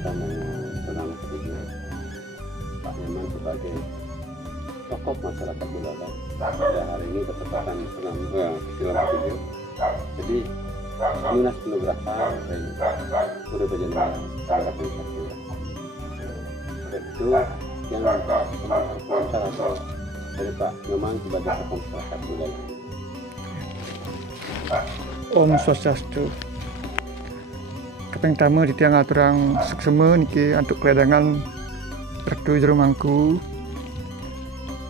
Perdana Menteri Pak Nyoman sebagai tokoh masyarakat Buleleng. Pada hari ini bertepatan 97. Jadi lunas penugasan dari Guru Bajenderal Saudara Pensakti. Itu yang komentar atau dari Pak Nyoman sebagai tokoh masyarakat Buleleng. Om Swastiastu. Kaping tamu di tiang aturang seksema niki antuk keledangan Ratu Jero Mangku.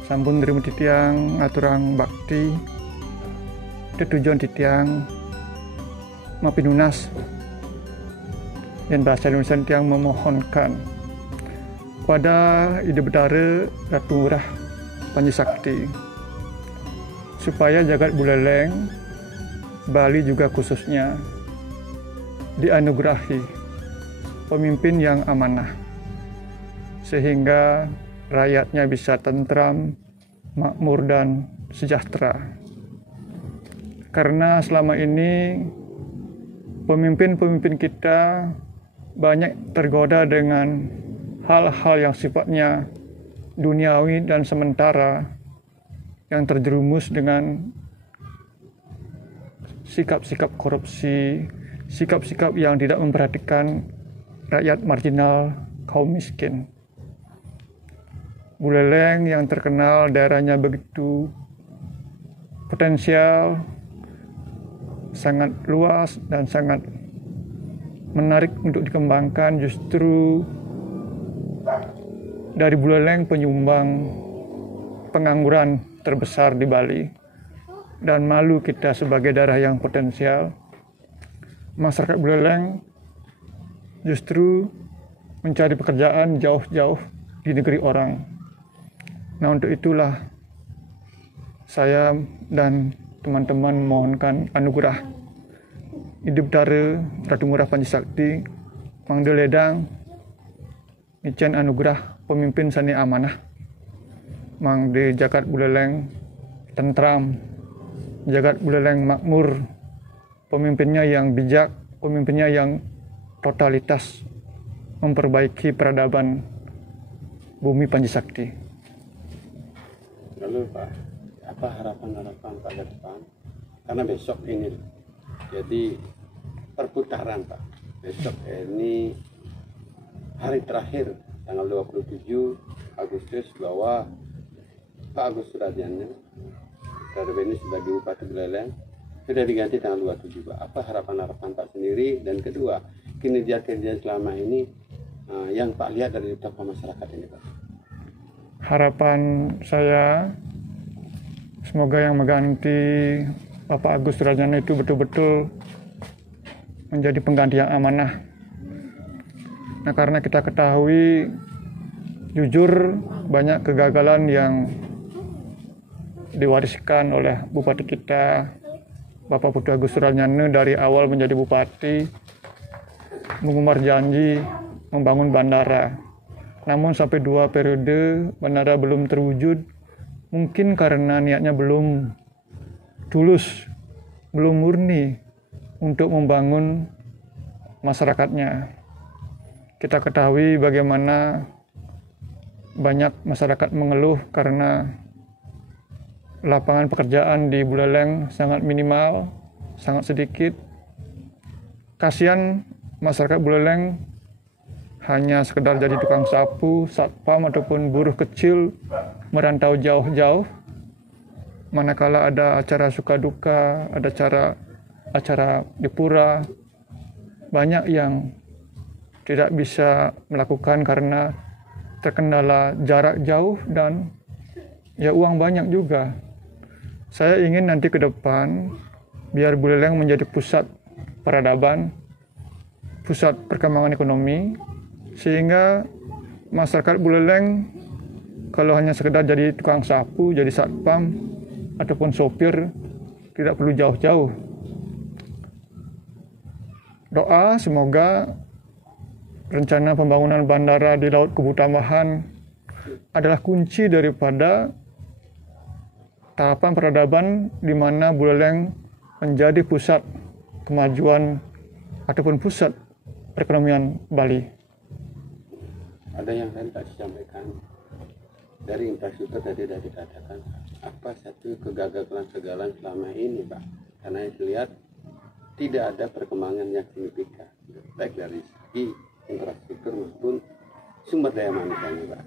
Sampun nrimo di tiang aturang bakti. Tujuan di tiang mapinunas. Dan bahasa Indonesia tiang memohonkan pada Ide Bedara Ratu Ngurah Panji Sakti supaya jagat Buleleng, Bali juga khususnya dianugerahi pemimpin yang amanah sehingga rakyatnya bisa tentram, makmur dan sejahtera. Karena selama ini pemimpin-pemimpin kita banyak tergoda dengan hal-hal yang sifatnya duniawi dan sementara yang terjerumus dengan sikap-sikap korupsi, sikap-sikap yang tidak memperhatikan rakyat marginal, kaum miskin. Buleleng yang terkenal daerahnya begitu potensial, sangat luas dan sangat menarik untuk dikembangkan, justru dari Buleleng penyumbang pengangguran terbesar di Bali. Dan malu kita sebagai daerah yang potensial. Masyarakat Buleleng justru mencari pekerjaan jauh-jauh di negeri orang. Nah, untuk itulah saya dan teman-teman mohonkan anugerah Ide Bedara Ratu Ngurah Panji Sakti Mangda Ledang Icen anugerah pemimpin sani amanah mang di jagat Buleleng tentram, jagat Buleleng makmur, pemimpinnya yang bijak, pemimpinnya yang totalitas memperbaiki peradaban bumi Panji Sakti. Lalu Pak, apa harapan-harapan Pak ke depan? Karena besok ini jadi perputaran Pak. Besok ini hari terakhir tanggal 27 Agustus bahwa Pak Agus Suradjana ini sebagai Bupati Buleleng sudah diganti tanggal 27 Pak. Apa harapan-harapan Pak sendiri, dan kedua kinerja-kinerja selama ini yang Pak lihat dari tokoh masyarakat ini Pak? Harapan saya semoga yang mengganti Bapak Agus Suradjana itu betul-betul menjadi pengganti yang amanah. Nah, karena kita ketahui jujur banyak kegagalan yang diwariskan oleh Bupati kita Bapak Putu Agus Suradjana dari awal menjadi bupati, mengumbar janji membangun bandara. Namun sampai 2 periode bandara belum terwujud, mungkin karena niatnya belum tulus, belum murni untuk membangun masyarakatnya. Kita ketahui bagaimana banyak masyarakat mengeluh karena lapangan pekerjaan di Buleleng sangat minimal, sangat sedikit. Kasihan masyarakat Buleleng hanya sekedar jadi tukang sapu, satpam ataupun buruh kecil merantau jauh-jauh. Manakala ada acara suka duka, ada acara di pura, banyak yang tidak bisa melakukan karena terkendala jarak jauh dan ya uang banyak juga. Saya ingin nanti ke depan biar Buleleng menjadi pusat peradaban, pusat perkembangan ekonomi, sehingga masyarakat Buleleng kalau hanya sekedar jadi tukang sapu, jadi satpam ataupun sopir tidak perlu jauh-jauh. Doa semoga rencana pembangunan bandara di Laut Kubu Tambahan adalah kunci daripada tahapan peradaban di mana Buleleng menjadi pusat kemajuan ataupun pusat perekonomian Bali. ada yang lain tak disampaikan. Dari infrastruktur tadi sudah dikatakan apa satu kegagalan selama ini Pak, karena dilihat tidak ada perkembangan yang signifikan baik dari segi infrastruktur maupun sumber daya manusianya Pak.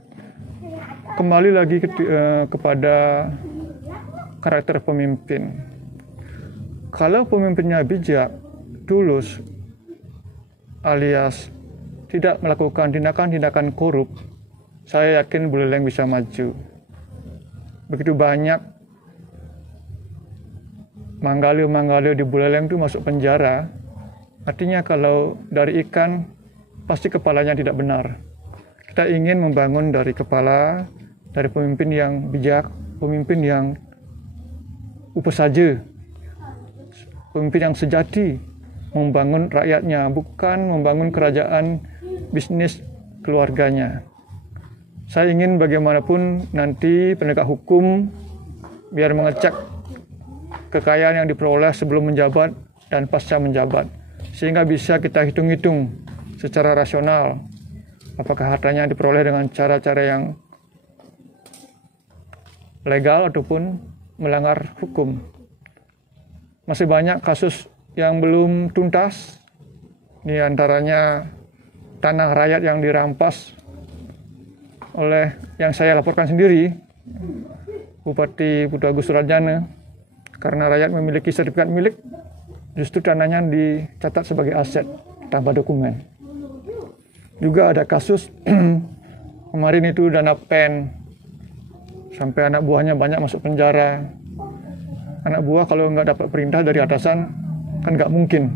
Kembali lagi kepada karakter pemimpin. Kalau pemimpinnya bijak, tulus, alias tidak melakukan tindakan-tindakan korup, saya yakin Buleleng bisa maju. Begitu banyak manggalio di Buleleng itu masuk penjara, artinya kalau dari ikan, pasti kepalanya tidak benar. Kita ingin membangun dari kepala, dari pemimpin yang bijak, pemimpin yang upasaja, pemimpin yang sejati, membangun rakyatnya, bukan membangun kerajaan bisnis keluarganya. Saya ingin bagaimanapun nanti penegak hukum biar mengecek kekayaan yang diperoleh sebelum menjabat dan pasca menjabat, sehingga bisa kita hitung-hitung secara rasional apakah hartanya diperoleh dengan cara-cara yang legal ataupun melanggar hukum. Masih banyak kasus yang belum tuntas, di antaranya tanah rakyat yang dirampas oleh yang saya laporkan sendiri, Bupati Putu Agus Surajana, karena rakyat memiliki sertifikat milik, justru tanahnya dicatat sebagai aset tanpa dokumen. Juga ada kasus kemarin itu dana pen, sampai anak buahnya banyak masuk penjara. Anak buah kalau nggak dapat perintah dari atasan, kan nggak mungkin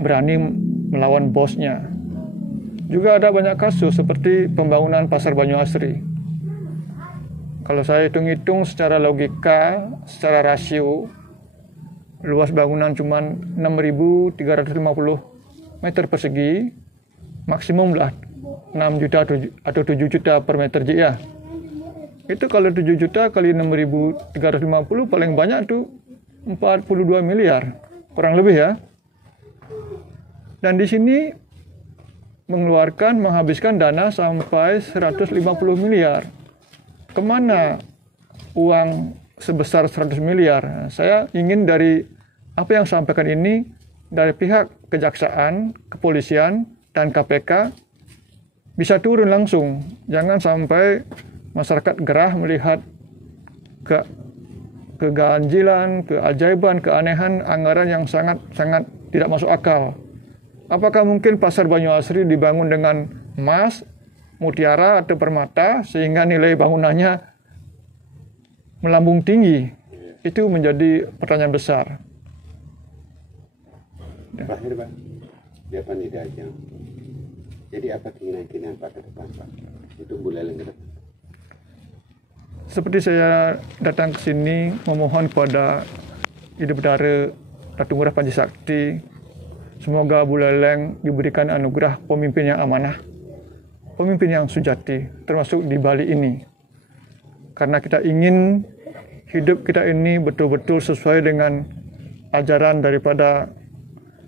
berani melawan bosnya. Juga ada banyak kasus seperti pembangunan Pasar Banyuasri. Kalau saya hitung-hitung secara logika, secara rasio, luas bangunan cuma 6.350 meter persegi, maksimum lah 6 juta atau 7 juta per meter ya. Itu kalau 7 juta kali 6.350 paling banyak tuh 42 miliar, kurang lebih ya. Dan di sini menghabiskan dana sampai 150 miliar. Kemana uang sebesar 100 miliar? Saya ingin dari apa yang saya sampaikan ini, dari pihak kejaksaan, kepolisian, dan KPK bisa turun langsung. Jangan sampai masyarakat gerah melihat keganjilan, keajaiban, keanehan anggaran yang sangat tidak masuk akal. Apakah mungkin Pasar Banyuasri dibangun dengan emas, mutiara, atau permata sehingga nilai bangunannya melambung tinggi? Itu menjadi pertanyaan besar. Terakhir Pak, jawaban tidak aja. Jadi apa keinginan Pak ke depan Pak untuk Buleleng ke depan? Seperti saya datang ke sini memohon kepada Ibu Betara Ratu Ngurah Panji Sakti, semoga Buleleng diberikan anugerah pemimpin yang amanah, pemimpin yang sujati, termasuk di Bali ini. Karena kita ingin hidup kita ini betul-betul sesuai dengan ajaran daripada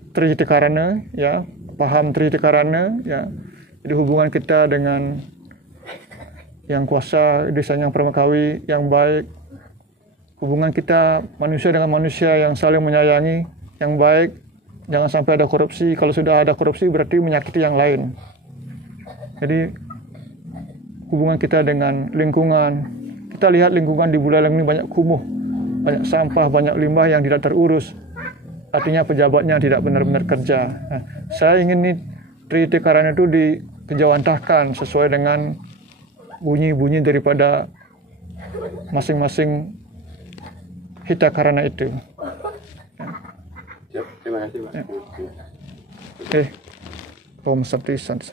Trijati Karana, ya, paham Trijati Karana, ya. Jadi hubungan kita dengan yang kuasa, desa yang permakawi, yang baik, hubungan kita manusia dengan manusia yang saling menyayangi, yang baik. Jangan sampai ada korupsi. Kalau sudah ada korupsi berarti menyakiti yang lain. Jadi hubungan kita dengan lingkungan. Kita lihat lingkungan di Buleleng ini banyak kumuh, banyak sampah, banyak limbah yang tidak terurus. Artinya pejabatnya tidak benar-benar kerja. Nah, saya ingin nih Trijati Karana itu dikejawantahkan sesuai dengan bunyi-bunyi daripada masing-masing Hita Karana itu. Terima kasih Pak. Om Santi Santi.